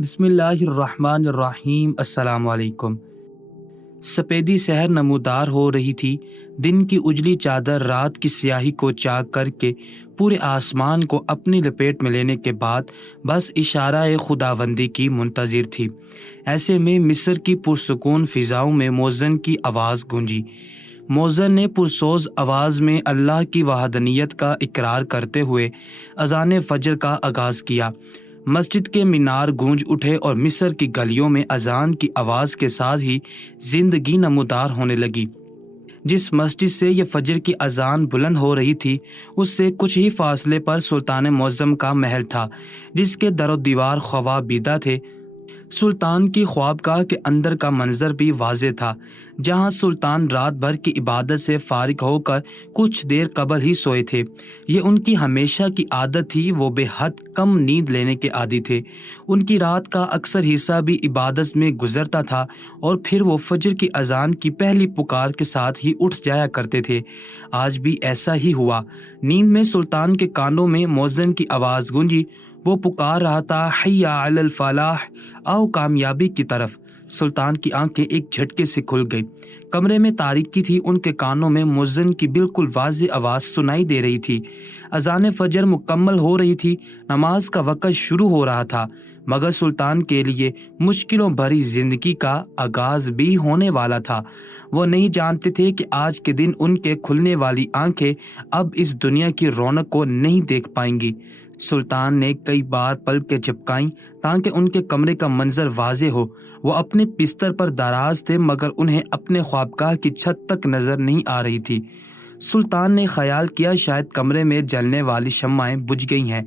بسم اللہ الرحمن الرحیم۔ السلام علیکم۔ سپیدی سحر نمودار ہو رہی تھی، دن کی اجلی چادر رات کی سیاہی کو چاک کر کے پورے آسمان کو اپنی لپیٹ میں لینے کے بعد بس اشارہ خداوندی کی منتظر تھی۔ ایسے میں مصر کی پرسکون فضاؤں میں مؤذن کی آواز گونجی۔ مؤذن نے پرسوز آواز میں اللہ کی وحدانیت کا اقرار کرتے ہوئے اذان فجر کا آغاز کیا۔ مسجد کے مینار گونج اٹھے اور مصر کی گلیوں میں اذان کی آواز کے ساتھ ہی زندگی نمودار ہونے لگی۔ جس مسجد سے یہ فجر کی اذان بلند ہو رہی تھی، اس سے کچھ ہی فاصلے پر سلطان معظم کا محل تھا، جس کے در و دیوار خوابیدہ تھے۔ سلطان کی خوابگاہ کے اندر کا منظر بھی واضح تھا، جہاں سلطان رات بھر کی عبادت سے فارغ ہو کر کچھ دیر قبل ہی سوئے تھے۔ یہ ان کی ہمیشہ کی عادت تھی، وہ بے حد کم نیند لینے کے عادی تھے۔ ان کی رات کا اکثر حصہ بھی عبادت میں گزرتا تھا اور پھر وہ فجر کی اذان کی پہلی پکار کے ساتھ ہی اٹھ جایا کرتے تھے۔ آج بھی ایسا ہی ہوا۔ نیند میں سلطان کے کانوں میں مؤذن کی آواز گونجی۔ وہ پکار رہا تھا، حی علی الفلاح، آؤ کامیابی کی طرف۔ سلطان کی آنکھیں ایک جھٹکے سے کھل گئی۔ کمرے میں تاریکی تھی، ان کے کانوں میں مؤذن کی بالکل واضح آواز سنائی دے رہی تھی۔ اذان فجر مکمل ہو رہی تھی، نماز کا وقت شروع ہو رہا تھا، مگر سلطان کے لیے مشکلوں بھری زندگی کا آغاز بھی ہونے والا تھا۔ وہ نہیں جانتے تھے کہ آج کے دن ان کے کھلنے والی آنکھیں اب اس دنیا کی رونق کو نہیں دیکھ پائیں گی۔ سلطان نے کئی بار پلکیں جھپکائیں تاکہ ان کے کمرے کا منظر واضح ہو۔ وہ اپنے بستر پر دراز تھے، مگر انہیں اپنے خوابگاہ کی چھت تک نظر نہیں آ رہی تھی۔ سلطان نے خیال کیا شاید کمرے میں جلنے والی شمعیں بجھ گئی ہیں۔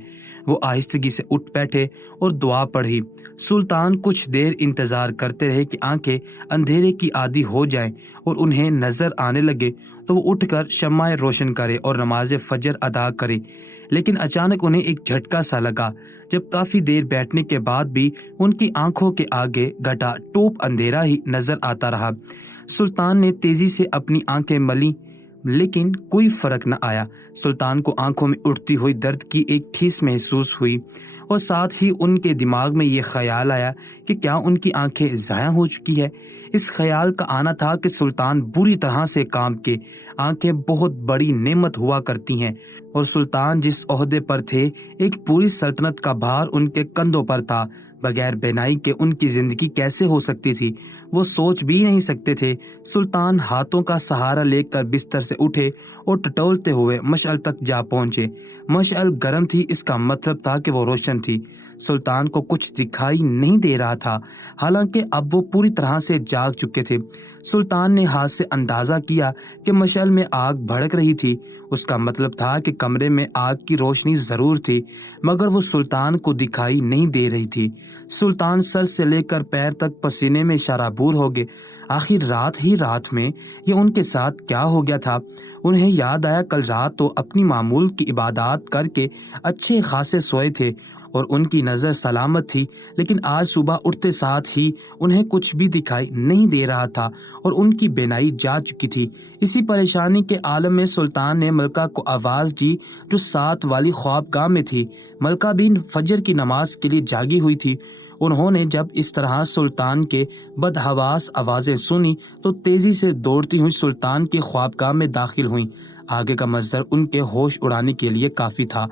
وہ آہستگی سے اٹھ بیٹھے اور دعا پڑھی۔ سلطان کچھ دیر انتظار کرتے رہے کہ آنکھیں اندھیرے کی عادی ہو جائیں اور انہیں نظر آنے لگے تو وہ اٹھ کر شمعیں روشن کرے اور نماز فجر ادا کرے۔ لیکن اچانک انہیں ایک جھٹکا سا لگا، جب کافی دیر بیٹھنے کے بعد بھی ان کی آنکھوں کے آگے گھٹا ٹوپ اندھیرا ہی نظر آتا رہا۔ سلطان نے تیزی سے اپنی آنکھیں ملیں، لیکن کوئی فرق نہ آیا۔ سلطان کو آنکھوں میں اٹھتی ہوئی درد کی ایک ٹھیس محسوس ہوئی اور ساتھ ہی ان کے دماغ میں یہ خیال آیا کہ کیا ان کی آنکھیں ضائع ہو چکی ہے۔ اس خیال کا آنا تھا کہ سلطان بری طرح سے کام کے۔ آنکھیں بہت بڑی نعمت ہوا کرتی ہیں، اور سلطان جس عہدے پر تھے، ایک پوری سلطنت کا بھار ان کے کندھوں پر تھا۔ بغیر بینائی کے ان کی زندگی کیسے ہو سکتی تھی، وہ سوچ بھی نہیں سکتے تھے۔ سلطان ہاتھوں کا سہارا لے کر بستر سے اٹھے اور ٹٹولتے ہوئے مشعل تک جا پہنچے۔ مشعل گرم تھی، اس کا مطلب تھا کہ وہ روشن تھی۔ سلطان کو کچھ دکھائی نہیں دے رہا تھا، حالانکہ اب وہ پوری طرح سے جاگ چکے تھے۔ سلطان نے ہاتھ سے اندازہ کیا کہ مشعل میں آگ بھڑک رہی تھی۔ اس کا مطلب تھا کہ کمرے میں آگ کی روشنی ضرور تھی، مگر وہ سلطان کو دکھائی نہیں دے رہی تھی۔ سلطان سر سے لے کر پیر تک پسینے میں شرابور ہو گئے۔ آخر رات ہی رات میں یہ ان کے ساتھ کیا ہو گیا تھا؟ انہیں یاد آیا کل رات تو اپنی معمول کی عبادات کر کے اچھے خاصے سوئے تھے اور ان کی نظر سلامت تھی، لیکن آج صبح اٹھتے ساتھ ہی انہیں کچھ بھی دکھائی نہیں دے رہا تھا اور ان کی بینائی جا چکی تھی۔ اسی پریشانی کے عالم میں سلطان نے ملکہ کو آواز دی، جو ساتھ والی خوابگاہ میں تھی۔ ملکہ بھی فجر کی نماز کے لیے جاگی ہوئی تھی۔ انہوں نے جب اس طرح سلطان کے بدحواس آوازیں سنی تو تیزی سے دوڑتی ہوئی سلطان کی خوابگاہ میں داخل ہوئیں۔ آگے کا منظر ان کے ہوش اڑانے کے لیے کافی تھا۔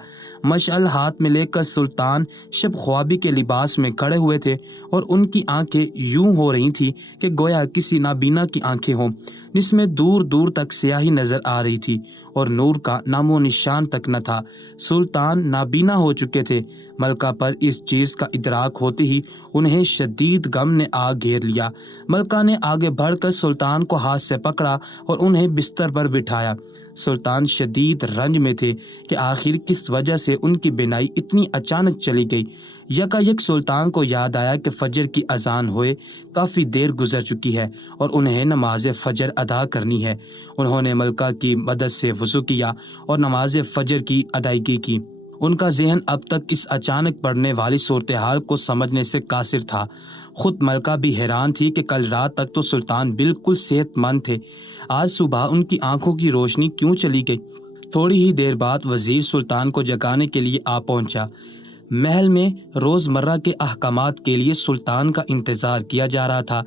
مشعل ہاتھ میں لے کر سلطان شب خوابی کے لباس میں کھڑے ہوئے تھے اور ان کی آنکھیں یوں ہو رہی تھی کہ گویا کسی نابینا کی آنکھیں ہوں، جس میں دور دور تک سیاہی نظر آ رہی تھی اور نور کا نام و نشان تک نہ تھا۔ سلطان نابینا ہو چکے تھے۔ ملکہ پر اس چیز کا ادراک ہوتے ہی انہیں شدید غم نے آ گھیر لیا۔ ملکہ نے آگے بڑھ کر سلطان کو ہاتھ سے پکڑا اور انہیں بستر پر بٹھایا۔ سلطان شدید رنج میں تھے کہ آخر کس وجہ سے ان کی بینائی اتنی اچانک چلی گئی۔ یکایک سلطان کو یاد آیا کہ فجر کی اذان ہوئے کافی دیر گزر چکی ہے اور انہیں نماز فجر ادا کرنی ہے۔ انہوں نے ملکہ کی مدد سے وضو کیا اور نماز فجر کی ادائیگی کی۔ ان کا ذہن اب تک اس اچانک پڑنے والی صورتحال کو سمجھنے سے قاصر تھا۔ خود ملکہ بھی حیران تھی کہ کل رات تک تو سلطان بالکل صحت مند تھے، آج صبح ان کی آنکھوں کی روشنی کیوں چلی گئی؟ تھوڑی ہی دیر بعد وزیر سلطان کو جگانے کے لیے آ پہنچا۔ محل میں روزمرہ کے احکامات کے لیے سلطان کا انتظار کیا جا رہا تھا،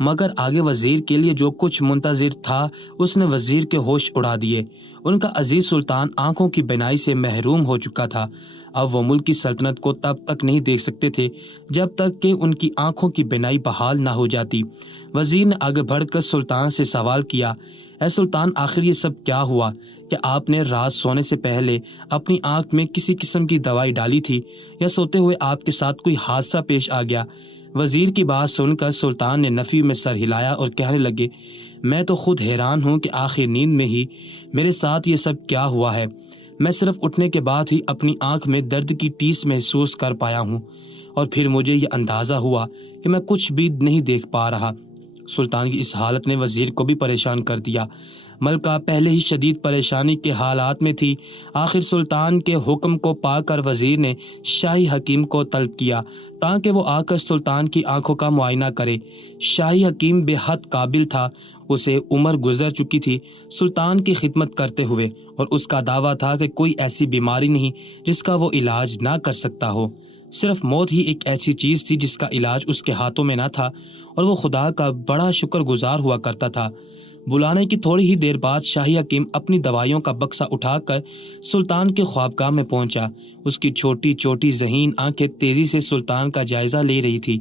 مگر آگے وزیر کے لیے جو کچھ منتظر تھا اس نے وزیر کے ہوش اڑا دیے۔ ان کا عزیز سلطان آنکھوں کی بینائی سے محروم ہو چکا تھا۔ اب وہ ملک کی سلطنت کو تب تک نہیں دیکھ سکتے تھے جب تک کہ ان کی آنکھوں کی بینائی بحال نہ ہو جاتی۔ وزیر نے آگے بڑھ کر سلطان سے سوال کیا، اے سلطان، آخر یہ سب کیا ہوا؟ کہ آپ نے رات سونے سے پہلے اپنی آنکھ میں کسی قسم کی دوائی ڈالی تھی یا سوتے ہوئے آپ کے ساتھ کوئی حادثہ پیش آ گیا؟ وزیر کی بات سن کر سلطان نے نفی میں سر ہلایا اور کہنے لگے، میں تو خود حیران ہوں کہ آخر نیند میں ہی میرے ساتھ یہ سب کیا ہوا ہے۔ میں صرف اٹھنے کے بعد ہی اپنی آنکھ میں درد کی ٹیس محسوس کر پایا ہوں اور پھر مجھے یہ اندازہ ہوا کہ میں کچھ بھی نہیں دیکھ پا رہا۔ سلطان کی اس حالت نے وزیر کو بھی پریشان کر دیا۔ ملکہ پہلے ہی شدید پریشانی کے حالات میں تھی۔ آخر سلطان کے حکم کو پا کر وزیر نے شاہی حکیم کو طلب کیا تاکہ وہ آ کر سلطان کی آنکھوں کا معائنہ کرے۔ شاہی حکیم بے حد قابل تھا، اسے عمر گزر چکی تھی سلطان کی خدمت کرتے ہوئے، اور اس کا دعویٰ تھا کہ کوئی ایسی بیماری نہیں جس کا وہ علاج نہ کر سکتا ہو۔ صرف موت ہی ایک ایسی چیز تھی جس کا علاج اس کے ہاتھوں میں نہ تھا، اور وہ خدا کا بڑا شکر گزار ہوا کرتا تھا۔ بلانے کی تھوڑی ہی دیر بعد شاہی حکیم اپنی دوائیوں کا بکسہ اٹھا کر سلطان کے خوابگاہ میں پہنچا۔ اس کی چھوٹی چھوٹی ذہین آنکھیں تیزی سے سلطان کا جائزہ لے رہی تھی۔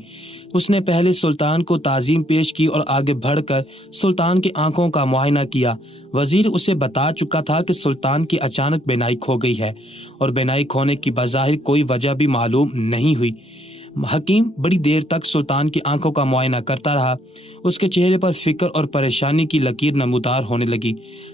اس نے پہلے سلطان کو تعظیم پیش کی اور آگے بڑھ کر سلطان کی آنکھوں کا معائنہ کیا۔ وزیر اسے بتا چکا تھا کہ سلطان کی اچانک بینائی کھو گئی ہے، اور بینائی کھونے کی بظاہر کوئی وجہ بھی معلوم نہیں ہوئی۔ حکیم بڑی دیر تک سلطان کی آنکھوں کا معائنہ کرتا رہا۔ اس کے چہرے پر فکر اور پریشانی کی لکیر نمودار ہونے لگی۔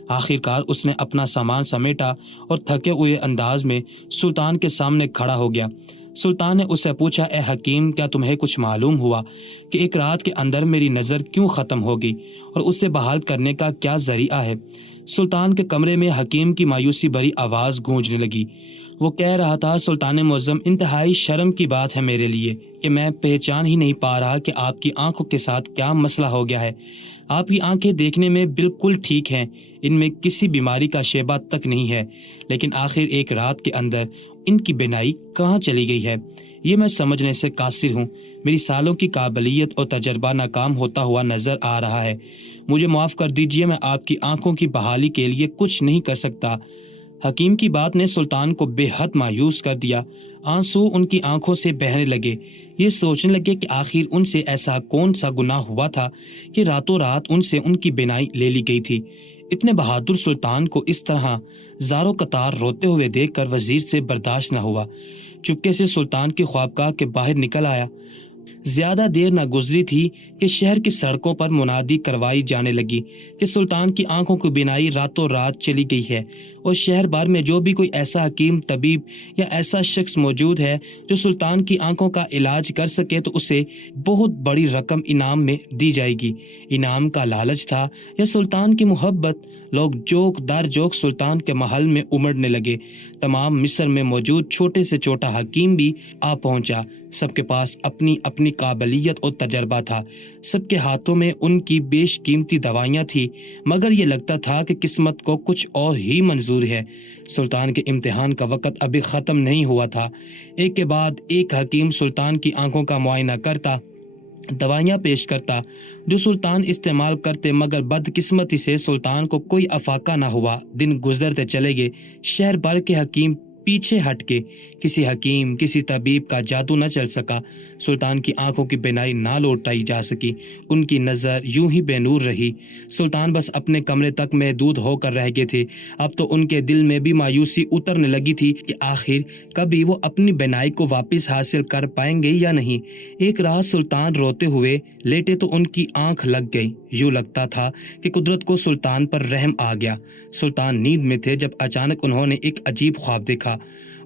آخر کار اس نے اپنا سامان سمیٹا اور تھکے ہوئے انداز میں سلطان کے سامنے کھڑا ہو گیا۔ سلطان نے اس سے پوچھا، اے حکیم، کیا تمہیں کچھ معلوم ہوا کہ ایک رات کے اندر میری نظر کیوں ختم ہو گئی اور اسے بحال کرنے کا کیا ذریعہ ہے؟ سلطان کے کمرے میں حکیم کی مایوسی بھری آواز گونجنے لگی۔ وہ کہہ رہا تھا، سلطان معظم، انتہائی شرم کی بات ہے میرے لیے کہ میں پہچان ہی نہیں پا رہا کہ آپ کی آنکھوں کے ساتھ کیا مسئلہ ہو گیا ہے۔ آپ کی آنکھیں دیکھنے میں بالکل ٹھیک ہیں، ان میں کسی بیماری کا شیبہ تک نہیں ہے، لیکن آخر ایک رات کے اندر ان کی بینائی کہاں چلی گئی ہے، یہ میں سمجھنے سے قاصر ہوں۔ میری سالوں کی قابلیت اور تجربہ ناکام ہوتا ہوا نظر آ رہا ہے۔ مجھے معاف کر دیجیے، میں آپ کی آنکھوں کی بحالی کے لیے کچھ نہیں کر سکتا۔ حکیم کی بات نے سلطان کو بے حد مایوس کر دیا۔ آنسو ان کی آنکھوں سے بہنے لگے۔ یہ سوچنے لگے کہ آخر ان سے ایسا کون سا گناہ ہوا تھا کہ راتوں رات ان سے ان کی بینائی لے لی گئی تھی۔ اتنے بہادر سلطان کو اس طرح زاروں قطار روتے ہوئے دیکھ کر وزیر سے برداشت نہ ہوا۔ چپکے سے سلطان کی خوابگاہ کے باہر نکل آیا۔ زیادہ دیر نہ گزری تھی کہ شہر کی سڑکوں پر منادی کروائی جانے لگی کہ سلطان کی آنکھوں کی بینائی راتوں رات چلی گئی ہے، اور شہر بھر میں جو بھی کوئی ایسا حکیم، طبیب یا ایسا شخص موجود ہے جو سلطان کی آنکھوں کا علاج کر سکے تو اسے بہت بڑی رقم انعام میں دی جائے گی۔ انعام کا لالچ تھا یا سلطان کی محبت؟ لوگ جوک در جوک سلطان کے محل میں امڑنے لگے۔ تمام مصر میں موجود چھوٹے سے چھوٹا حکیم بھی آ پہنچا۔ سب کے پاس اپنی اپنی قابلیت اور تجربہ تھا، سب کے ہاتھوں میں ان کی بیش قیمتی دوائیاں تھی، مگر یہ لگتا تھا کہ قسمت کو کچھ اور ہی منظور ہے۔ سلطان کے امتحان کا وقت ابھی ختم نہیں ہوا تھا۔ ایک کے بعد ایک حکیم سلطان کی آنکھوں کا معائنہ کرتا، دوائیاں پیش کرتا جو سلطان استعمال کرتے، مگر بدقسمتی سے سلطان کو کوئی افاقہ نہ ہوا۔ دن گزرتے چلے گئے، شہر بھر کے حکیم پیچھے ہٹ کے، کسی حکیم، کسی طبیب کا جادو نہ چل سکا۔ سلطان کی آنکھوں کی بینائی نہ لوٹائی جا سکی، ان کی نظر یوں ہی بے نور رہی۔ سلطان بس اپنے کمرے تک محدود ہو کر رہ گئے تھے۔ اب تو ان کے دل میں بھی مایوسی اترنے لگی تھی کہ آخر کبھی وہ اپنی بینائی کو واپس حاصل کر پائیں گے یا نہیں۔ ایک رات سلطان روتے ہوئے لیٹے تو ان کی آنکھ لگ گئی۔ یوں لگتا تھا کہ قدرت کو سلطان پر رحم آ گیا۔ سلطان نیند میں تھے جب اچانک انہوں نے ایک عجیب خواب دیکھا۔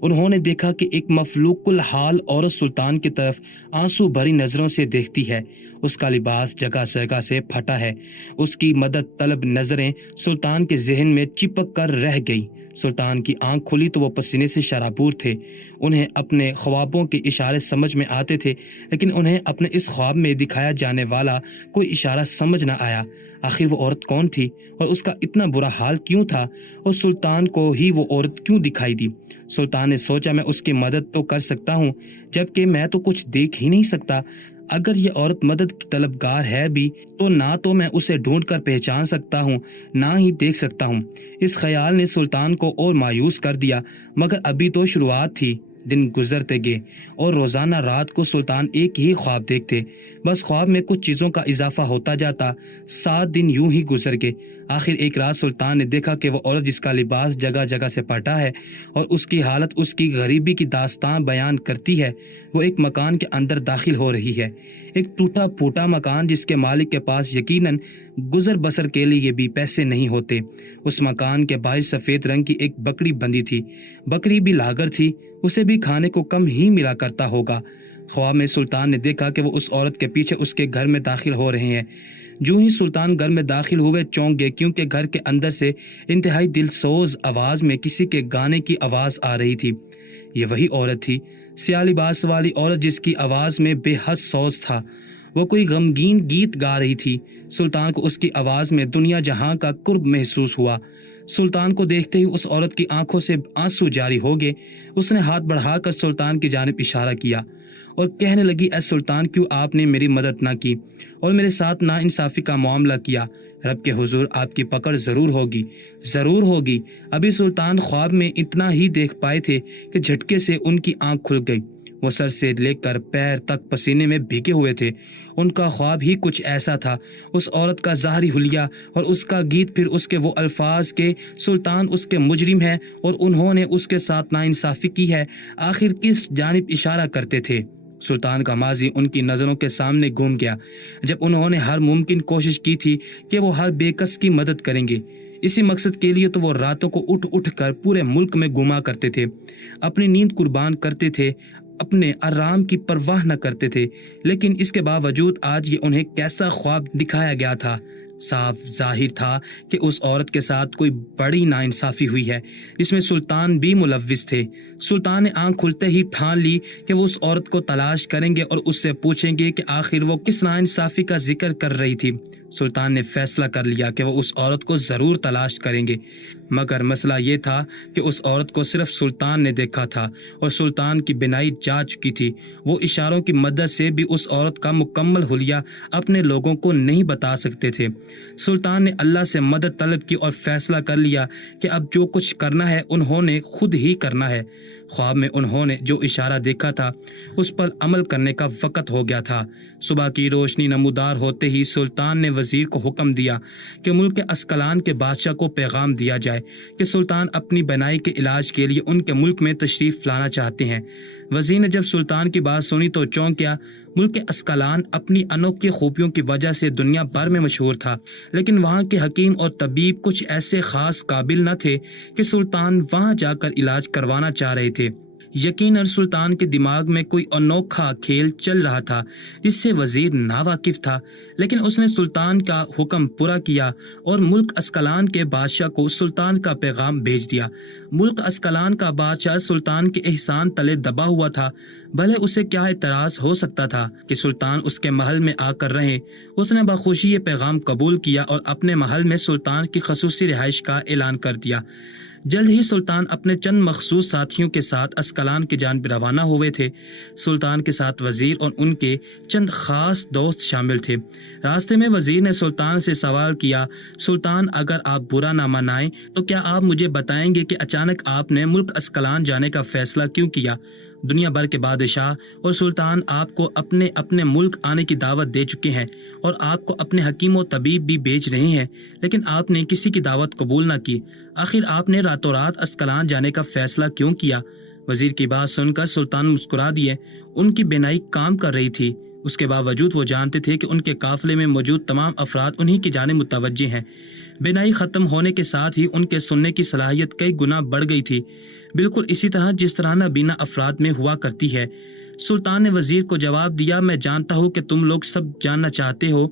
انہوں نے دیکھا کہ ایک مفلوق الحال عورت سلطان کی طرف آنسو بھری نظروں سے دیکھتی ہے۔ اس کا لباس جگہ جگہ سے پھٹا ہے۔ اس کی مدد طلب نظریں سلطان کے ذہن میں چپک کر رہ گئی۔ سلطان کی آنکھ کھلی تو وہ پسینے سے شرابور تھے۔ انہیں اپنے خوابوں کے اشارے سمجھ میں آتے تھے، لیکن انہیں اپنے اس خواب میں دکھایا جانے والا کوئی اشارہ سمجھ نہ آیا۔ آخر وہ عورت کون تھی اور اس کا اتنا برا حال کیوں تھا، اور سلطان کو ہی وہ عورت کیوں دکھائی دی؟ سلطان نے سوچا میں اس کی مدد تو کر سکتا ہوں جبکہ میں تو کچھ دیکھ ہی نہیں سکتا۔ اگر یہ عورت مدد کی طلبگار ہے بھی تو نہ تو میں اسے ڈھونڈ کر پہچان سکتا ہوں نہ ہی دیکھ سکتا ہوں۔ اس خیال نے سلطان کو اور مایوس کر دیا، مگر ابھی تو شروعات تھی۔ دن گزرتے گئے اور روزانہ رات کو سلطان ایک ہی خواب دیکھتے، بس خواب میں کچھ چیزوں کا اضافہ ہوتا جاتا۔ 7 دن یوں ہی گزر گئے۔ آخر ایک رات سلطان نے دیکھا کہ وہ عورت جس کا لباس جگہ جگہ سے پھٹا ہے اور اس کی حالت اس کی غریبی کی داستان بیان کرتی ہے، وہ ایک مکان کے اندر داخل ہو رہی ہے۔ ایک ٹوٹا پھوٹا مکان جس کے مالک کے پاس یقیناً گزر بسر کے لیے بھی پیسے نہیں ہوتے۔ اس مکان کے باہر سفید رنگ کی ایک بکری بندھی تھی۔ بکری بھی لاغر تھی، اسے بھی کھانے کو کم ہی ملا کرتا ہوگا۔ خواب میں سلطان نے دیکھا کہ وہ اس عورت کے پیچھے اس کے گھر میں داخل ہو رہے ہیں۔ جو ہی سلطان گھر میں داخل ہوئے چونک گئے، کیونکہ گھر کے اندر سے انتہائی دل سوز آواز میں کسی کے گانے کی آواز آ رہی تھی۔ یہ وہی عورت تھی، سیاہ لباس والی عورت جس کی آواز میں بے حد سوز تھا۔ وہ کوئی غمگین گیت گا رہی تھی۔ سلطان کو اس کی آواز میں دنیا جہاں کا قرب محسوس ہوا۔ سلطان کو دیکھتے ہی اس عورت کی آنکھوں سے آنسو جاری ہو گئے۔ اس نے ہاتھ بڑھا کر سلطان کی جانب اشارہ کیا اور کہنے لگی، اے سلطان، کیوں آپ نے میری مدد نہ کی اور میرے ساتھ نا انصافی کا معاملہ کیا؟ رب کے حضور آپ کی پکڑ ضرور ہوگی، ضرور ہوگی۔ ابھی سلطان خواب میں اتنا ہی دیکھ پائے تھے کہ جھٹکے سے ان کی آنکھ کھل گئی۔ وہ سر سے لے کر پیر تک پسینے میں بھیگے ہوئے تھے۔ ان کا خواب ہی کچھ ایسا تھا، اس عورت کا ظاہری حلیہ اور اس کا گیت، پھر اس کے وہ الفاظ کہ سلطان اس کے مجرم ہے اور انہوں نے اس کے ساتھ ناانصافی کی ہے، آخر کس جانب اشارہ کرتے تھے؟ سلطان کا ماضی ان کی نظروں کے سامنے گھوم گیا، جب انہوں نے ہر ممکن کوشش کی تھی کہ وہ ہر بے کس کی مدد کریں گے۔ اسی مقصد کے لیے تو وہ راتوں کو اٹھ اٹھ کر پورے ملک میں گھوما کرتے تھے، اپنی نیند قربان کرتے تھے، اپنے آرام کی پرواہ نہ کرتے تھے۔ لیکن اس کے باوجود آج یہ انہیں کیسا خواب دکھایا گیا تھا؟ صاف ظاہر تھا کہ اس عورت کے ساتھ کوئی بڑی ناانصافی ہوئی ہے جس میں سلطان بھی ملوث تھے۔ سلطان نے آنکھ کھلتے ہی ٹھان لی کہ وہ اس عورت کو تلاش کریں گے اور اس سے پوچھیں گے کہ آخر وہ کس ناانصافی کا ذکر کر رہی تھی۔ سلطان نے فیصلہ کر لیا کہ وہ اس عورت کو ضرور تلاش کریں گے، مگر مسئلہ یہ تھا کہ اس عورت کو صرف سلطان نے دیکھا تھا اور سلطان کی بینائی جا چکی تھی۔ وہ اشاروں کی مدد سے بھی اس عورت کا مکمل حلیہ اپنے لوگوں کو نہیں بتا سکتے تھے۔ سلطان نے اللہ سے مدد طلب کی اور فیصلہ کر لیا کہ اب جو کچھ کرنا ہے انہوں نے خود ہی کرنا ہے۔ خواب میں انہوں نے جو اشارہ دیکھا تھا اس پر عمل کرنے کا وقت ہو گیا تھا۔ صبح کی روشنی نمودار ہوتے ہی سلطان نے وزیر کو حکم دیا کہ ملک اسکلان کے بادشاہ کو پیغام دیا جائے کہ سلطان اپنی بینائی کے علاج کے لیے ان کے ملک میں تشریف لانا چاہتے ہیں۔ وزیر نے جب سلطان کی بات سنی تو چونک گیا۔ ملک اسکلان اپنی انوکھی خوبیوں کی وجہ سے دنیا بھر میں مشہور تھا، لیکن وہاں کے حکیم اور طبیب کچھ ایسے خاص قابل نہ تھے کہ سلطان وہاں جا کر علاج کروانا چاہ رہے تھے۔ یقیناً سلطان کے دماغ میں کوئی انوکھا کھیل چل رہا تھا جس سے وزیر ناواقف تھا، لیکن اس نے سلطان کا حکم پورا کیا اور ملک اسکلان کے بادشاہ کو سلطان کا پیغام بھیج دیا۔ ملک اسکلان کا بادشاہ سلطان کے احسان تلے دبا ہوا تھا، بھلے اسے کیا اعتراض ہو سکتا تھا کہ سلطان اس کے محل میں آ کر رہیں۔ اس نے بخوشی یہ پیغام قبول کیا اور اپنے محل میں سلطان کی خصوصی رہائش کا اعلان کر دیا۔ جلد ہی سلطان اپنے چند مخصوص ساتھیوں کے ساتھ اسکلان کی جانب روانہ ہوئے تھے۔ سلطان کے ساتھ وزیر اور ان کے چند خاص دوست شامل تھے۔ راستے میں وزیر نے سلطان سے سوال کیا، سلطان اگر آپ برا نہ منائیں تو کیا آپ مجھے بتائیں گے کہ اچانک آپ نے ملک اسکلان جانے کا فیصلہ کیوں کیا؟ دنیا بھر کے بادشاہ اور سلطان آپ کو اپنے اپنے ملک آنے کی دعوت دے چکے ہیں اور آپ کو اپنے حکیم و طبیب بھی بھیج رہے ہیں، لیکن آپ نے کسی کی دعوت قبول نہ کی۔ آخر آپ نے راتوں رات اسکلان جانے کا فیصلہ کیوں کیا؟ وزیر کی بات سن کر سلطان مسکرا دیے۔ ان کی بینائی کام کر رہی تھی، اس کے باوجود وہ جانتے تھے کہ ان کے قافلے میں موجود تمام افراد انہی کی جانب متوجہ ہیں۔ بینائی ختم ہونے کے ساتھ ہی ان کے سننے کی صلاحیت کئی گنا بڑھ گئی تھی، بالکل اسی طرح جس طرح نابینا افراد میں ہوا کرتی ہے۔ سلطان نے وزیر کو جواب دیا، میں جانتا ہوں کہ تم لوگ سب جاننا چاہتے ہو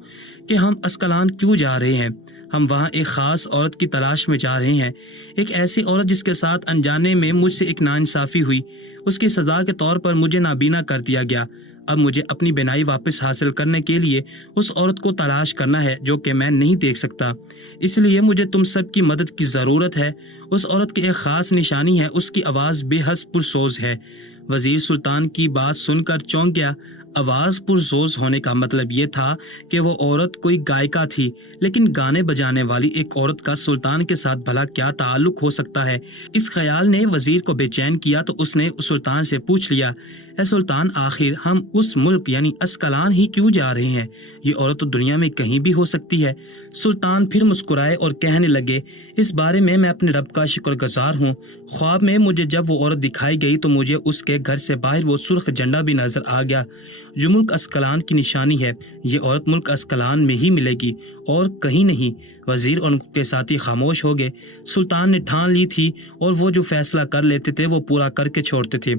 کہ ہم اسکلان کیوں جا رہے ہیں۔ ہم وہاں ایک خاص عورت کی تلاش میں جا رہے ہیں، ایک ایسی عورت جس کے ساتھ انجانے میں مجھ سے ایک ناانصافی ہوئی۔ اس کی سزا کے طور پر مجھے نابینا کر دیا گیا۔ اب مجھے اپنی بینائی واپس حاصل کرنے کے لیے اس عورت کو تلاش کرنا ہے جو کہ میں نہیں دیکھ سکتا، اس لیے مجھے تم سب کی مدد کی ضرورت ہے۔ اس عورت کی ایک خاص نشانی ہے، اس کی آواز بے حد پرسوز ہے۔ وزیر سلطان کی بات سن کر چونک گیا۔ آواز پرسوز ہونے کا مطلب یہ تھا کہ وہ عورت کوئی گائیکا تھی، لیکن گانے بجانے والی ایک عورت کا سلطان کے ساتھ بھلا کیا تعلق ہو سکتا ہے؟ اس خیال نے وزیر کو بے چین کیا تو اس نے سلطان سے پوچھ لیا، اے سلطان، آخر ہم اس ملک یعنی اسکلان ہی کیوں جا رہے ہیں؟ یہ عورت تو دنیا میں کہیں بھی ہو سکتی ہے۔ سلطان پھر مسکرائے اور کہنے لگے، اس بارے میں اپنے رب کا شکر گزار ہوں۔ خواب میں مجھے جب وہ عورت دکھائی گئی تو مجھے اس کے گھر سے باہر وہ سرخ جھنڈا بھی نظر آ گیا جو ملک اسکلان کی نشانی ہے۔ یہ عورت ملک اسکلان میں ہی ملے گی اور کہیں نہیں۔ وزیر اور ان کے ساتھی خاموش ہو گئے۔ سلطان نے ٹھان لی تھی اور وہ جو فیصلہ کر لیتے تھے وہ پورا کر کے چھوڑتے تھے۔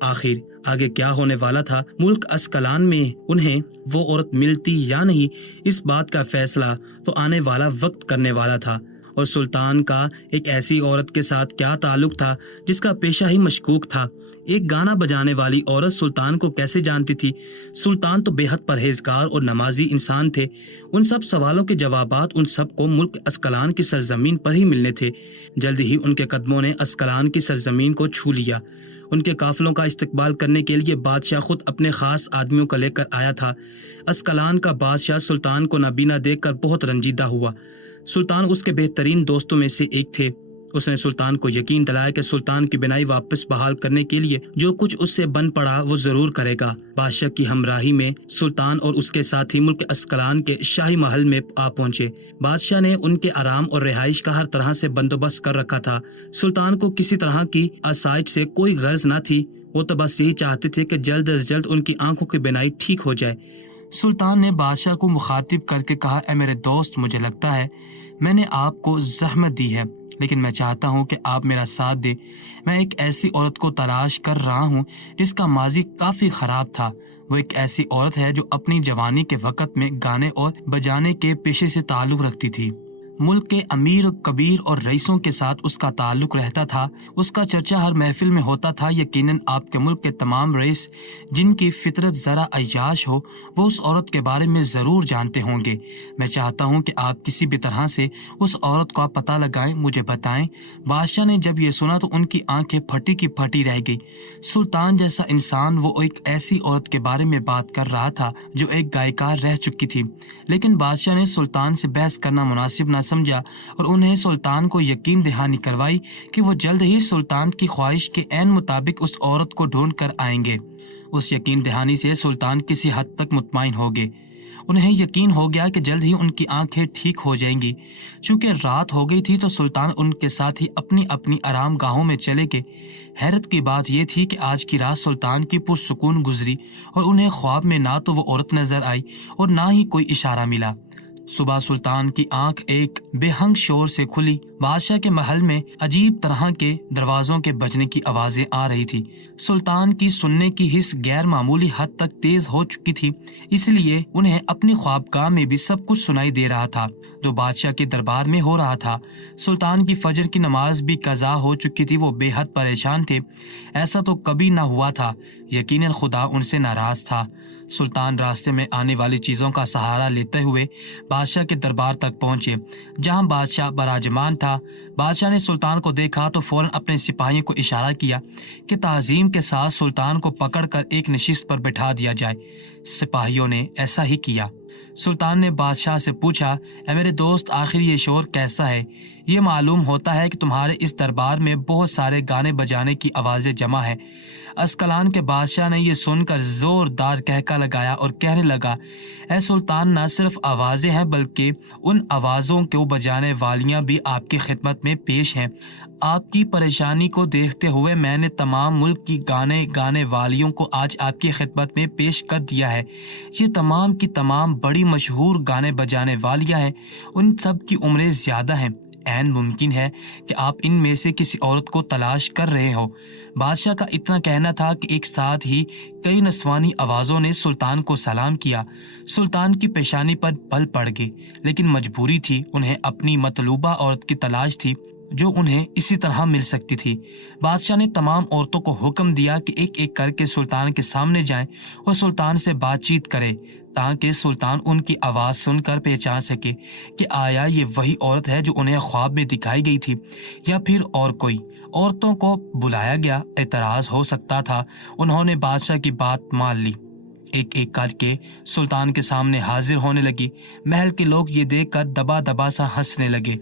آخر آگے کیا ہونے والا تھا؟ ملک اسکلان میں انہیں وہ عورت ملتی یا نہیں، اس بات کا فیصلہ تو آنے والا وقت کرنے والا تھا۔ اور سلطان کا ایک ایسی عورت کے ساتھ کیا تعلق تھا جس کا پیشہ ہی مشکوک تھا؟ ایک گانا بجانے والی عورت سلطان کو کیسے جانتی تھی؟ سلطان تو بے حد پرہیزگار اور نمازی انسان تھے۔ ان سب سوالوں کے جوابات ان سب کو ملک اسکلان کی سرزمین پر ہی ملنے تھے۔ جلد ہی ان کے قدموں نے اسکلان کی سرزمین کو چھو لیا۔ ان کے قافلوں کا استقبال کرنے کے لیے بادشاہ خود اپنے خاص آدمیوں کو لے کر آیا تھا۔ اسکلان کا بادشاہ سلطان کو نابینا دیکھ کر بہت رنجیدہ ہوا۔ سلطان اس کے بہترین دوستوں میں سے ایک تھے۔ اس نے سلطان کو یقین دلایا کہ سلطان کی بینائی واپس بحال کرنے کے لیے جو کچھ اس سے بن پڑا وہ ضرور کرے گا۔ بادشاہ کی ہمراہی میں سلطان اور اس کے ساتھی ملک اسکلان کے شاہی محل میں آ پہنچے۔ بادشاہ نے ان کے آرام اور رہائش کا ہر طرح سے بندوبست کر رکھا تھا۔ سلطان کو کسی طرح کی آسائش سے کوئی غرض نہ تھی، وہ تو بس یہی چاہتے تھے کہ جلد از جلد ان کی آنکھوں کی بینائی ٹھیک ہو جائے۔ سلطان نے بادشاہ کو مخاطب کر کے کہا، اے میرے دوست، مجھے لگتا ہے میں نے آپ کو زحمت دی ہے، لیکن میں چاہتا ہوں کہ آپ میرا ساتھ دیں۔ میں ایک ایسی عورت کو تلاش کر رہا ہوں جس کا ماضی کافی خراب تھا۔ وہ ایک ایسی عورت ہے جو اپنی جوانی کے وقت میں گانے اور بجانے کے پیشے سے تعلق رکھتی تھی۔ ملک کے امیر کبیر اور رئیسوں کے ساتھ اس کا تعلق رہتا تھا۔ اس کا چرچا ہر محفل میں ہوتا تھا۔ یقیناً آپ کے ملک کے تمام رئیس جن کی فطرت ذرا عیاش ہو وہ اس عورت کے بارے میں ضرور جانتے ہوں گے۔ میں چاہتا ہوں کہ آپ کسی بھی طرح سے اس عورت کا پتہ لگائیں، مجھے بتائیں۔ بادشاہ نے جب یہ سنا تو ان کی آنکھیں پھٹی کی پھٹی رہ گئی۔ سلطان جیسا انسان وہ ایک ایسی عورت کے بارے میں بات کر رہا تھا جو ایک گائیکار رہ چکی تھی، لیکن بادشاہ نے سلطان سے بحث کرنا مناسب نہ سمجھا اور انہیں سلطان کو یقین دہانی کروائی کہ وہ جلد ہی سلطان کی خواہش کے عین مطابق اس عورت کو ڈھونڈ کر آئیں گے۔ اس یقین دہانی سے سلطان کسی حد تک مطمئن ہو گئے۔ انہیں یقین ہو گیا کہ جلد ہی ان کی آنکھیں ٹھیک ہو جائیں گی۔ چونکہ رات ہو گئی تھی تو سلطان ان کے ساتھ ہی اپنی اپنی آرام گاہوں میں چلے گئے۔ حیرت کی بات یہ تھی کہ آج کی رات سلطان کی پرسکون گزری اور انہیں خواب میں نہ تو وہ عورت نظر آئی اور نہ ہی کوئی اشارہ ملا۔ صبح سلطان کی آنکھ ایک بے ہنگ شور سے کھلی۔ بادشاہ کے محل میں عجیب طرح کے دروازوں کے بجنے کی آوازیں آ رہی تھی۔ سلطان کی سننے کی حس غیر معمولی حد تک تیز ہو چکی تھی، اس لیے انہیں اپنی خوابگاہ میں بھی سب کچھ سنائی دے رہا تھا جو بادشاہ کے دربار میں ہو رہا تھا۔ سلطان کی فجر کی نماز بھی قضا ہو چکی تھی۔ وہ بے حد پریشان تھے، ایسا تو کبھی نہ ہوا تھا۔ یقیناً خدا ان سے ناراض تھا۔ سلطان راستے میں آنے والی چیزوں کا سہارا لیتے ہوئے بادشاہ کے دربار تک پہنچے جہاں بادشاہ براجمان تھا۔ بادشاہ نے سلطان کو دیکھا تو فوراً اپنے سپاہیوں کو اشارہ کیا کہ تعظیم کے ساتھ سلطان کو پکڑ کر ایک نشست پر بٹھا دیا جائے۔ سپاہیوں نے ایسا ہی کیا۔ سلطان نے بادشاہ سے پوچھا، اے میرے دوست، آخر یہ شور کیسا ہے؟ یہ معلوم ہوتا ہے کہ تمہارے اس دربار میں بہت سارے گانے بجانے کی آوازیں جمع ہیں۔ اسکلان کے بادشاہ نے یہ سن کر زوردار کہکا لگایا اور کہنے لگا، اے سلطان، نہ صرف آوازیں ہیں بلکہ ان آوازوں کو بجانے والیاں بھی آپ کی خدمت میں پیش ہیں۔ آپ کی پریشانی کو دیکھتے ہوئے میں نے تمام ملک کی گانے گانے والیوں کو آج آپ کی خدمت میں پیش کر دیا ہے۔ یہ تمام کی تمام بڑی مشہور گانے بجانے والیاں ہیں۔ ان سب کی عمریں زیادہ ہیں۔ عین ممکن ہے کہ آپ ان میں سے کسی عورت کو تلاش کر رہے ہو۔ بادشاہ کا اتنا کہنا تھا کہ ایک ساتھ ہی کئی نسوانی آوازوں نے سلطان کو سلام کیا۔ سلطان کی پیشانی پر بل پڑ گئی، لیکن مجبوری تھی، انہیں اپنی مطلوبہ عورت کی تلاش تھی۔ جو انہیں اسی طرح مل سکتی تھی۔ بادشاہ نے تمام عورتوں کو حکم دیا کہ ایک ایک کر کے سلطان کے سامنے جائیں اور سلطان سے بات چیت کریں تاکہ سلطان ان کی آواز سن کر پہچان سکے کہ آیا یہ وہی عورت ہے جو انہیں خواب میں دکھائی گئی تھی یا پھر اور کوئی۔ عورتوں کو بلایا گیا، اعتراض ہو سکتا تھا، انہوں نے بادشاہ کی بات مان لی، ایک ایک کر کے سلطان کے سامنے حاضر ہونے لگی۔ محل کے لوگ یہ دیکھ کر دبا دبا سا ہنسنے لگے،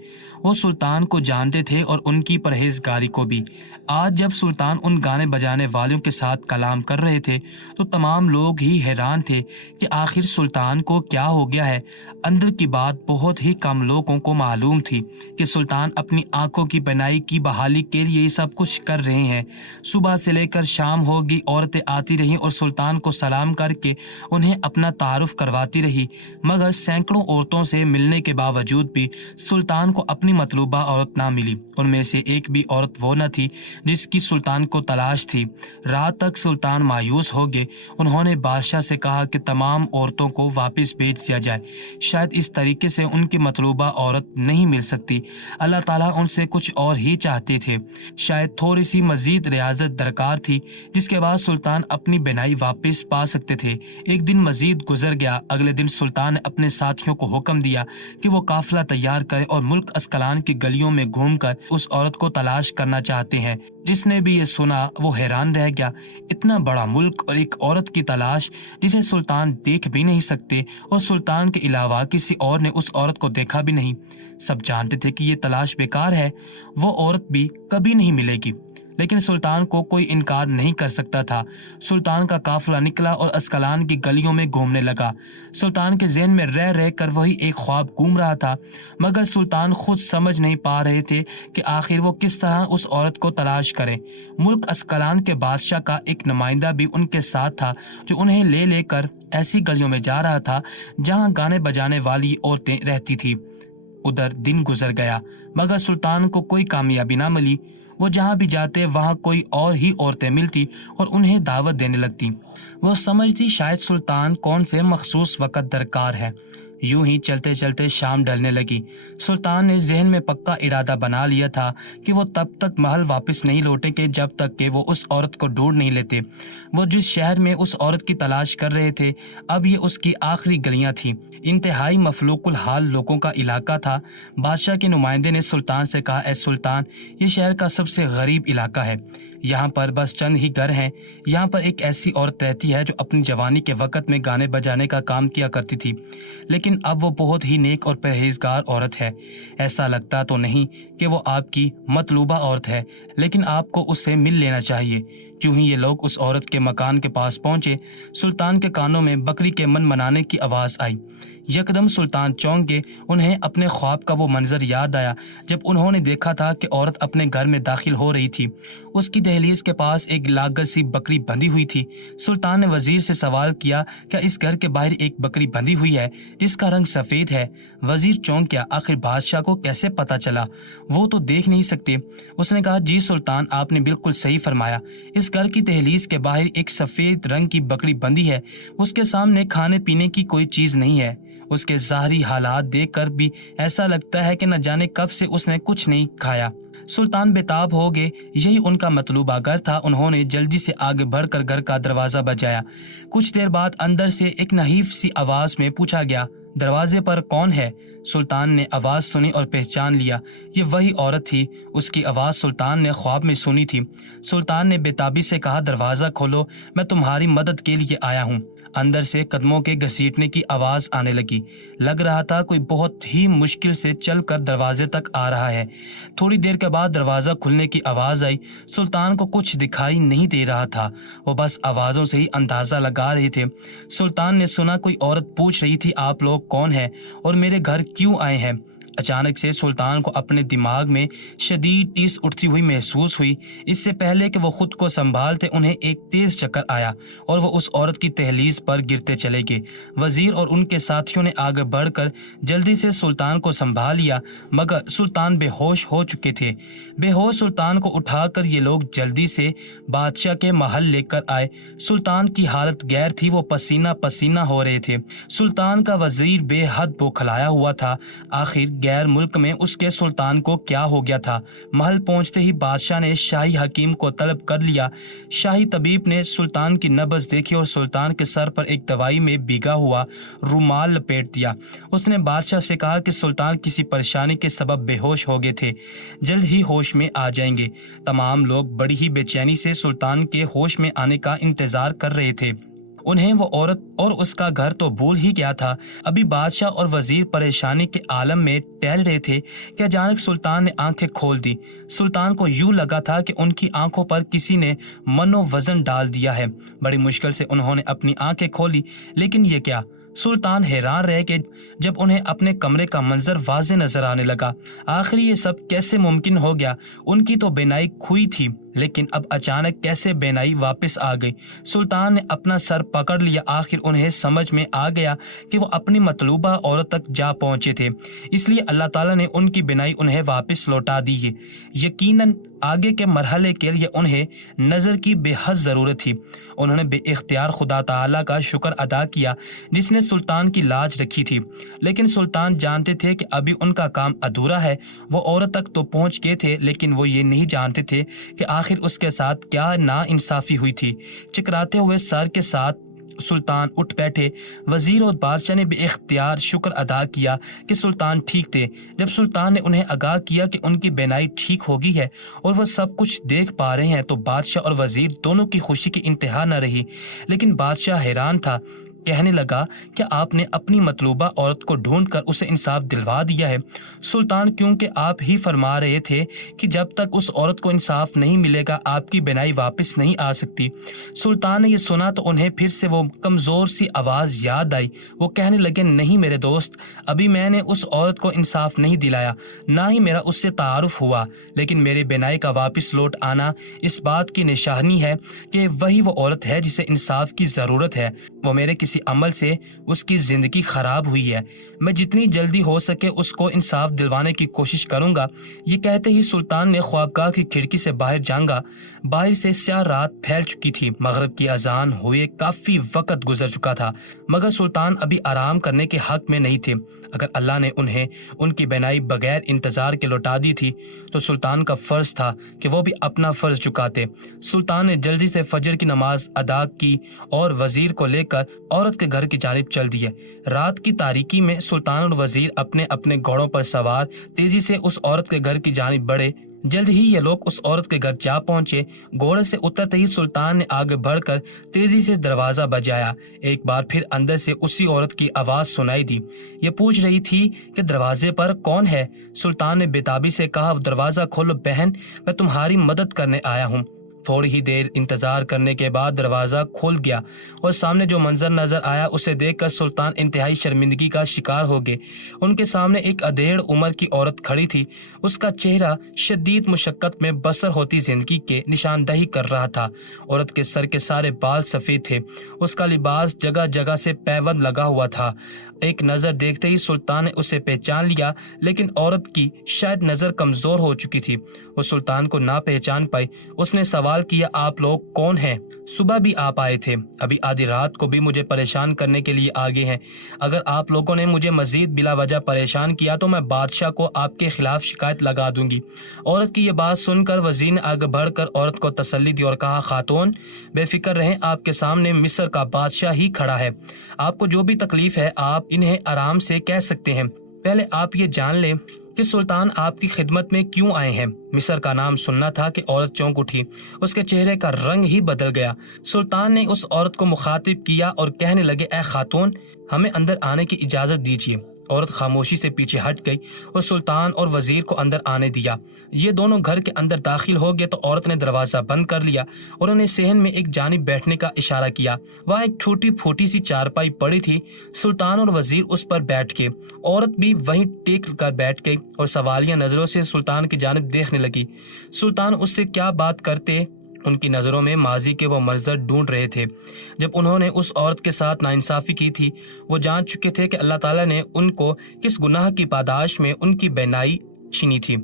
وہ سلطان کو جانتے تھے اور ان کی پرہیزگاری کو بھی۔ آج جب سلطان ان گانے بجانے والوں کے ساتھ کلام کر رہے تھے تو تمام لوگ ہی حیران تھے کہ آخر سلطان کو کیا ہو گیا ہے۔ اندر کی بات بہت ہی کم لوگوں کو معلوم تھی کہ سلطان اپنی آنکھوں کی بینائی کی بحالی کے لیے سب کچھ کر رہے ہیں۔ صبح سے لے کر شام ہوگی، عورتیں آتی رہیں اور سلطان کو سلام کر کے انہیں اپنا تعارف کرواتی رہی، مگر سینکڑوں عورتوں سے ملنے کے باوجود بھی سلطان کو اپنی مطلوبہ عورت نہ ملی۔ ان میں سے ایک بھی عورت وہ نہ تھی جس کی سلطان کو تلاش تھی۔ رات تک سلطان مایوس ہو گئے، انہوں نے بادشاہ سے کہا کہ تمام عورتوں کو واپس بھیج دیا جائے، شاید اس طریقے سے ان کی مطلوبہ عورت نہیں مل سکتی۔ اللہ تعالیٰ ان سے کچھ اور ہی چاہتے تھے، شاید تھوڑی سی مزید ریاضت درکار تھی جس کے بعد سلطان اپنی بینائی واپس پا سکتے تھے۔ ایک دن مزید گزر گیا۔ اگلے دن سلطان نے اپنے ساتھیوں کو حکم دیا کہ وہ قافلہ تیار کرے اور ملک اسکلان کی گلیوں میں گھوم کر اس عورت کو تلاش کرنا چاہتے ہیں۔ جس نے بھی یہ سنا وہ حیران رہ گیا، اتنا بڑا ملک اور ایک عورت کی تلاش جسے سلطان دیکھ بھی نہیں سکتے اور سلطان کے علاوہ کسی اور نے اس عورت کو دیکھا بھی نہیں۔ سب جانتے تھے کہ یہ تلاش بیکار ہے، وہ عورت بھی کبھی نہیں ملے گی، لیکن سلطان کو کوئی انکار نہیں کر سکتا تھا۔ سلطان کا قافلہ نکلا اور اسکلان کی گلیوں میں گھومنے لگا۔ سلطان کے ذہن میں رہ رہ کر وہی ایک خواب گھوم رہا تھا، مگر سلطان خود سمجھ نہیں پا رہے تھے کہ آخر وہ کس طرح اس عورت کو تلاش کرے۔ ملک اسکلان کے بادشاہ کا ایک نمائندہ بھی ان کے ساتھ تھا جو انہیں لے لے کر ایسی گلیوں میں جا رہا تھا جہاں گانے بجانے والی عورتیں رہتی تھی۔ ادھر دن گزر گیا مگر سلطان کو کوئی کامیابی نہ ملی۔ وہ جہاں بھی جاتے وہاں کوئی اور ہی عورتیں ملتی اور انہیں دعوت دینے لگتی۔ وہ سمجھتی شاید سلطان کون سے مخصوص وقت درکار ہے۔ یوں ہی چلتے چلتے شام ڈھلنے لگی۔ سلطان نے ذہن میں پکا ارادہ بنا لیا تھا کہ وہ تب تک محل واپس نہیں لوٹیں گے جب تک کہ وہ اس عورت کو ڈھونڈ نہیں لیتے۔ وہ جس شہر میں اس عورت کی تلاش کر رہے تھے اب یہ اس کی آخری گلیاں تھیں۔ انتہائی مفلوق الحال لوگوں کا علاقہ تھا۔ بادشاہ کے نمائندے نے سلطان سے کہا، اے سلطان، یہ شہر کا سب سے غریب علاقہ ہے، یہاں پر بس چند ہی گھر ہیں۔ یہاں پر ایک ایسی عورت رہتی ہے جو اپنی جوانی کے وقت میں گانے بجانے کا کام کیا کرتی تھی، لیکن اب وہ بہت ہی نیک اور پرہیزگار عورت ہے۔ ایسا لگتا تو نہیں کہ وہ آپ کی مطلوبہ عورت ہے، لیکن آپ کو اس سے مل لینا چاہیے۔ جو ہی یہ لوگ اس عورت کے مکان کے پاس پہنچے، سلطان کے کانوں میں بکری کے من منانے کی آواز آئی۔ یکدم سلطان چونک گئے، انہیں اپنے خواب کا وہ منظر یاد آیا جب انہوں نے دیکھا تھا کہ عورت اپنے گھر میں داخل ہو رہی تھی۔ اس کی دہلیز کے پاس ایک لاگر سی بکری بندھی ہوئی تھی۔ سلطان نے وزیر سے سوال کیا، کیا اس گھر کے باہر ایک بکری بندھی ہوئی ہے جس کا رنگ سفید ہے؟ وزیر چونک گیا، آخر بادشاہ کو کیسے پتا چلا؟ وہ تو دیکھ نہیں سکتے۔ اس نے کہا، جی سلطان، آپ نے بالکل صحیح فرمایا، اس گھر کی دہلیز کے باہر ایک سفید رنگ کی بکری بندھی ہے۔ اس کے سامنے کھانے پینے کی کوئی چیز نہیں ہے۔ اس کے ظاہری حالات دیکھ کر بھی ایسا لگتا ہے کہ نہ جانے کب سے اس نے کچھ نہیں کھایا۔ سلطان بےتاب ہو گئے، یہی ان کا مطلوبہ گھر تھا۔ انہوں نے جلدی سے آگے بڑھ کر گھر کا دروازہ بجایا۔ کچھ دیر بعد اندر سے ایک نحیف سی آواز میں پوچھا گیا، دروازے پر کون ہے؟ سلطان نے آواز سنی اور پہچان لیا، یہ وہی عورت تھی۔ اس کی آواز سلطان نے خواب میں سنی تھی۔ سلطان نے بےتابی سے کہا، دروازہ کھولو، میں تمہاری مدد کے لیے آیا ہوں۔ اندر سے قدموں کے گھسیٹنے کی آواز آنے لگی، لگ رہا تھا کوئی بہت ہی مشکل سے چل کر دروازے تک آ رہا ہے۔ تھوڑی دیر کے بعد دروازہ کھلنے کی آواز آئی۔ سلطان کو کچھ دکھائی نہیں دے رہا تھا، وہ بس آوازوں سے ہی اندازہ لگا رہے تھے۔ سلطان نے سنا کوئی عورت پوچھ رہی تھی، آپ لوگ کون ہیں اور میرے گھر کیوں آئے ہیں؟ اچانک سے سلطان کو اپنے دماغ میں شدید ٹیس اٹھتی ہوئی محسوس ہوئی۔ اس سے پہلے کہ وہ خود کو سنبھالتے انہیں ایک تیز چکر آیا اور وہ اس عورت کی دہلیز پر گرتے چلے گئے۔ وزیر اور ان کے ساتھیوں نے آگے بڑھ کر جلدی سے سلطان کو سنبھال لیا، مگر سلطان بے ہوش ہو چکے تھے۔ بے ہوش سلطان کو اٹھا کر یہ لوگ جلدی سے بادشاہ کے محل لے کر آئے۔ سلطان کی حالت غیر تھی، وہ پسینہ پسینہ ہو رہے تھے۔ سلطان کا وزیر بے حد بوکھلایا ہوا تھا۔ آخر غیر ملک میں اس کے سلطان کو کیا ہو گیا تھا۔ محل پہنچتے ہی بادشاہ نے شاہی حکیم کو طلب کر لیا۔ شاہی طبیب نے سلطان کی نبض دیکھی اور سلطان کے سر پر ایک دوائی میں بھیگا ہوا رومال لپیٹ دیا۔ اس نے بادشاہ سے کہا کہ سلطان کسی پریشانی کے سبب بے ہوش ہو گئے تھے، جلد ہی ہوش میں آ جائیں گے۔ تمام لوگ بڑی ہی بے چینی سے سلطان کے ہوش میں آنے کا انتظار کر رہے تھے۔ انہیں وہ عورت اور اس کا گھر تو بھول ہی گیا تھا۔ ابھی بادشاہ اور وزیر پریشانی کے عالم میں ٹہل رہے تھے کہ اچانک سلطان نے آنکھیں کھول دی۔ سلطان کو یوں لگا تھا کہ ان کی آنکھوں پر کسی نے منو وزن ڈال دیا ہے۔ بڑی مشکل سے انہوں نے اپنی آنکھیں کھولی، لیکن یہ کیا؟ سلطان حیران رہے کہ جب انہیں اپنے کمرے کا منظر واضح نظر آنے لگا۔ آخر یہ سب کیسے ممکن ہو گیا؟ ان کی تو بینائی کھوئی تھی، لیکن اب اچانک کیسے بینائی واپس آ گئی؟ سلطان نے اپنا سر پکڑ لیا۔ آخر انہیں سمجھ میں آ گیا کہ وہ اپنی مطلوبہ عورت تک جا پہنچے تھے، اس لیے اللہ تعالیٰ نے ان کی بینائی انہیں واپس لوٹا دی ہے۔ یقیناً آگے کے مرحلے کے لیے انہیں نظر کی بے حد ضرورت تھی۔ انہوں نے بے اختیار خدا تعالیٰ کا شکر ادا کیا جس نے سلطان کی لاج رکھی تھی، لیکن سلطان جانتے تھے کہ ابھی ان کا کام ادھورا ہے۔ وہ عورت تک تو پہنچ گئے تھے، لیکن وہ یہ نہیں جانتے تھے کہ آخر اس کے ساتھ کیا ناانصافی ہوئی تھی۔ چکراتے ہوئے سر کے ساتھ سلطان اٹھ بیٹھے۔ وزیر اور بادشاہ نے بے اختیار شکر ادا کیا کہ سلطان ٹھیک تھے۔ جب سلطان نے انہیں آگاہ کیا کہ ان کی بینائی ٹھیک ہو گئی ہے اور وہ سب کچھ دیکھ پا رہے ہیں، تو بادشاہ اور وزیر دونوں کی خوشی کی انتہا نہ رہی۔ لیکن بادشاہ حیران تھا، کہنے لگا کہ آپ نے اپنی مطلوبہ عورت کو ڈھونڈ کر اسے انصاف دلوا دیا ہے۔ سلطان، کیونکہ آپ ہی فرما رہے تھے کہ جب تک اس عورت کو انصاف نہیں ملے گا آپ کی بینائی واپس نہیں آ سکتی۔ سلطان نے یہ سنا تو انہیں پھر سے وہ کمزور سی آواز یاد آئی۔ وہ کہنے لگے، نہیں میرے دوست، ابھی میں نے اس عورت کو انصاف نہیں دلایا، نہ ہی میرا اس سے تعارف ہوا، لیکن میری بینائی کا واپس لوٹ آنا اس بات کی نشانی ہے کہ وہی وہ عورت ہے جسے انصاف کی ضرورت ہے۔ وہ میرے کسی عمل سے اس کی زندگی خراب ہوئی ہے، میں جتنی جلدی ہو سکے اس کو انصاف دلوانے کی کوشش کروں گا۔ یہ کہتے ہی سلطان نے خوابگاہ کی کھڑکی سے باہر جھانکا۔ باہر سے سیاہ رات پھیل چکی تھی، مغرب کی اذان ہوئے کافی وقت گزر چکا تھا، مگر سلطان ابھی آرام کرنے کے حق میں نہیں تھے۔ اگر اللہ نے انہیں ان کی بینائی بغیر انتظار کے لوٹا دی تھی تو سلطان کا فرض تھا کہ وہ بھی اپنا فرض چکاتے۔ سلطان نے جلدی سے فجر کی نماز ادا کی اور وزیر کو لے کر عورت کے گھر کی جانب چل دیے۔ رات کی تاریکی میں سلطان اور وزیر اپنے اپنے گھوڑوں پر سوار تیزی سے اس عورت کے گھر کی جانب بڑھے۔ جلد ہی یہ لوگ اس عورت کے گھر جا پہنچے۔ گھوڑے سے اترتے ہی سلطان نے آگے بڑھ کر تیزی سے دروازہ بجایا۔ ایک بار پھر اندر سے اسی عورت کی آواز سنائی دی۔ یہ پوچھ رہی تھی کہ دروازے پر کون ہے؟ سلطان نے بےتابی سے کہا، دروازہ کھولو بہن، میں تمہاری مدد کرنے آیا ہوں۔ تھوڑی ہی دیر انتظار کرنے کے بعد دروازہ کھل گیا اور سامنے جو منظر نظر آیا اسے دیکھ کر سلطان انتہائی شرمندگی کا شکار ہو گئے۔ ان کے سامنے ایک ادھیڑ عمر کی عورت کھڑی تھی۔ اس کا چہرہ شدید مشقت میں بسر ہوتی زندگی کے نشاندہی کر رہا تھا۔ عورت کے سر کے سارے بال سفید تھے، اس کا لباس جگہ جگہ سے پیوند لگا ہوا تھا۔ ایک نظر دیکھتے ہی سلطان نے اسے پہچان لیا، لیکن عورت کی شاید نظر کمزور ہو چکی تھی، وہ سلطان کو نہ پہچان پائی۔ اس نے سوال کیا، آپ لوگ کون ہیں؟ صبح بھی آپ آئے تھے، ابھی آدھی رات کو بھی مجھے پریشان کرنے کے لیے آگے ہیں۔ اگر آپ لوگوں نے مجھے مزید بلا وجہ پریشان کیا تو میں بادشاہ کو آپ کے خلاف شکایت لگا دوں گی۔ عورت کی یہ بات سن کر وزیر نے آگے بڑھ کر عورت کو تسلی دی اور کہا، خاتون بے فکر رہیں، آپ کے سامنے مصر کا بادشاہ ہی کھڑا ہے، آپ کو جو بھی تکلیف ہے آپ انہیں آرام سے کہہ سکتے ہیں۔ پہلے آپ یہ جان لیں کہ سلطان آپ کی خدمت میں کیوں آئے ہیں۔ مصر کا نام سننا تھا کہ عورت چونک اٹھی، اس کے چہرے کا رنگ ہی بدل گیا۔ سلطان نے اس عورت کو مخاطب کیا اور کہنے لگے، اے خاتون، ہمیں اندر آنے کی اجازت دیجیے۔ عورت خاموشی سے پیچھے ہٹ گئی اور سلطان اور وزیر کو اندر آنے دیا۔ یہ دونوں گھر کے اندر داخل ہو گئے تو عورت نے دروازہ بند کر لیا اور انہیں صحن میں ایک جانب بیٹھنے کا اشارہ کیا۔ وہاں ایک چھوٹی پھوٹی سی چارپائی پڑی تھی، سلطان اور وزیر اس پر بیٹھ گئے۔ عورت بھی وہیں ٹیک کر بیٹھ گئی اور سوالیہ نظروں سے سلطان کی جانب دیکھنے لگی۔ سلطان اس سے کیا بات کرتے، ان کی نظروں میں ماضی کے وہ منظر ڈھونڈ رہے تھے جب انہوں نے اس عورت کے ساتھ ناانصافی کی تھی۔ وہ جان چکے تھے کہ اللہ تعالیٰ نے ان کو کس گناہ کی پاداش میں ان کی بینائی چھینی تھی۔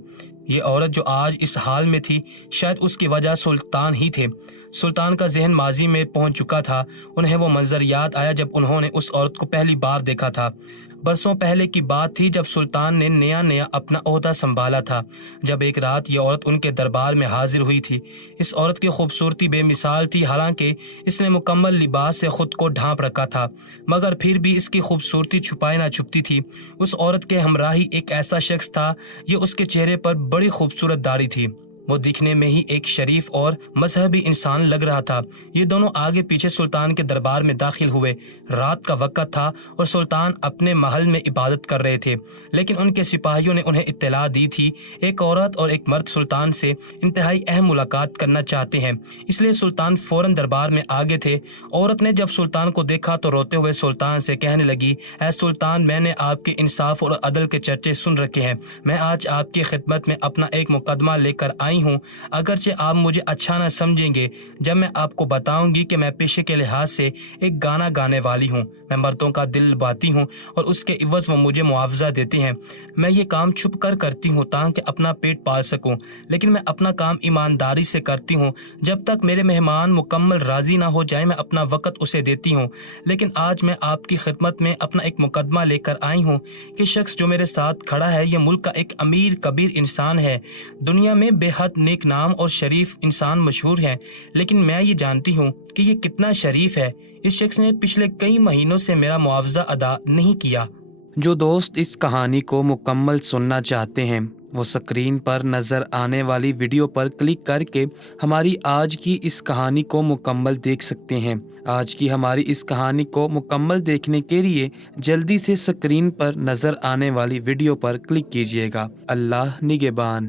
یہ عورت جو آج اس حال میں تھی، شاید اس کی وجہ سلطان ہی تھے۔ سلطان کا ذہن ماضی میں پہنچ چکا تھا۔ انہیں وہ منظر یاد آیا جب انہوں نے اس عورت کو پہلی بار دیکھا تھا۔ برسوں پہلے کی بات تھی جب سلطان نے نیا اپنا عہدہ سنبھالا تھا، جب ایک رات یہ عورت ان کے دربار میں حاضر ہوئی تھی۔ اس عورت کی خوبصورتی بے مثال تھی، حالانکہ اس نے مکمل لباس سے خود کو ڈھانپ رکھا تھا، مگر پھر بھی اس کی خوبصورتی چھپائے نہ چھپتی تھی۔ اس عورت کے ہمراہی ایک ایسا شخص تھا، یہ اس کے چہرے پر بڑی خوبصورت داڑھی تھی۔ وہ دکھنے میں ہی ایک شریف اور مذہبی انسان لگ رہا تھا۔ یہ دونوں آگے پیچھے سلطان کے دربار میں داخل ہوئے۔ رات کا وقت تھا اور سلطان اپنے محل میں عبادت کر رہے تھے، لیکن ان کے سپاہیوں نے انہیں اطلاع دی تھی ایک عورت اور ایک مرد سلطان سے انتہائی اہم ملاقات کرنا چاہتے ہیں، اس لیے سلطان فوراً دربار میں آگے تھے۔ عورت نے جب سلطان کو دیکھا تو روتے ہوئے سلطان سے کہنے لگی، اے سلطان، میں نے آپ کے انصاف اور عدل کے چرچے سن رکھے ہیں۔ میں آج آپ کی خدمت میں اپنا ایک مقدمہ لے کر آئی ہوں۔ اگرچہ آپ مجھے اچھا نہ سمجھیں گے جب میں آپ کو بتاؤں گی کہ میں پیشے کے لحاظ سے ایک گانا گانے والی ہوں، میں مردوں کا دل لباتی ہوں اور اس کے عوض وہ مجھے معاوضہ دیتے ہیں۔ میں یہ کام چھپ کر کرتی ہوں تاکہ اپنا پیٹ پال سکوں، لیکن میں اپنا کام ایمانداری سے کرتی ہوں۔ جب تک میرے مہمان مکمل راضی نہ ہو جائیں میں اپنا وقت اسے دیتی ہوں۔ لیکن آج میں آپ کی خدمت میں اپنا ایک مقدمہ لے کر آئی ہوں کہ شخص جو میرے ساتھ کھڑا ہے یہ ملک کا ایک امیر کبیر انسان ہے، دنیا میں بے حد نیک نام اور شریف انسان مشہور ہے، لیکن میں یہ جانتی ہوں کہ یہ کتنا شریف ہے۔ اس شخص نے پچھلے کئی مہینوں سے میرا معاوضہ ادا نہیں کیا۔ جو دوست اس کہانی کو مکمل سننا چاہتے ہیں وہ سکرین پر نظر آنے والی ویڈیو پر کلک کر کے ہماری آج کی اس کہانی کو مکمل دیکھ سکتے ہیں۔ آج کی ہماری اس کہانی کو مکمل دیکھنے کے لیے جلدی سے سکرین پر نظر آنے والی ویڈیو پر کلک کیجیے گا۔ اللہ نگہبان۔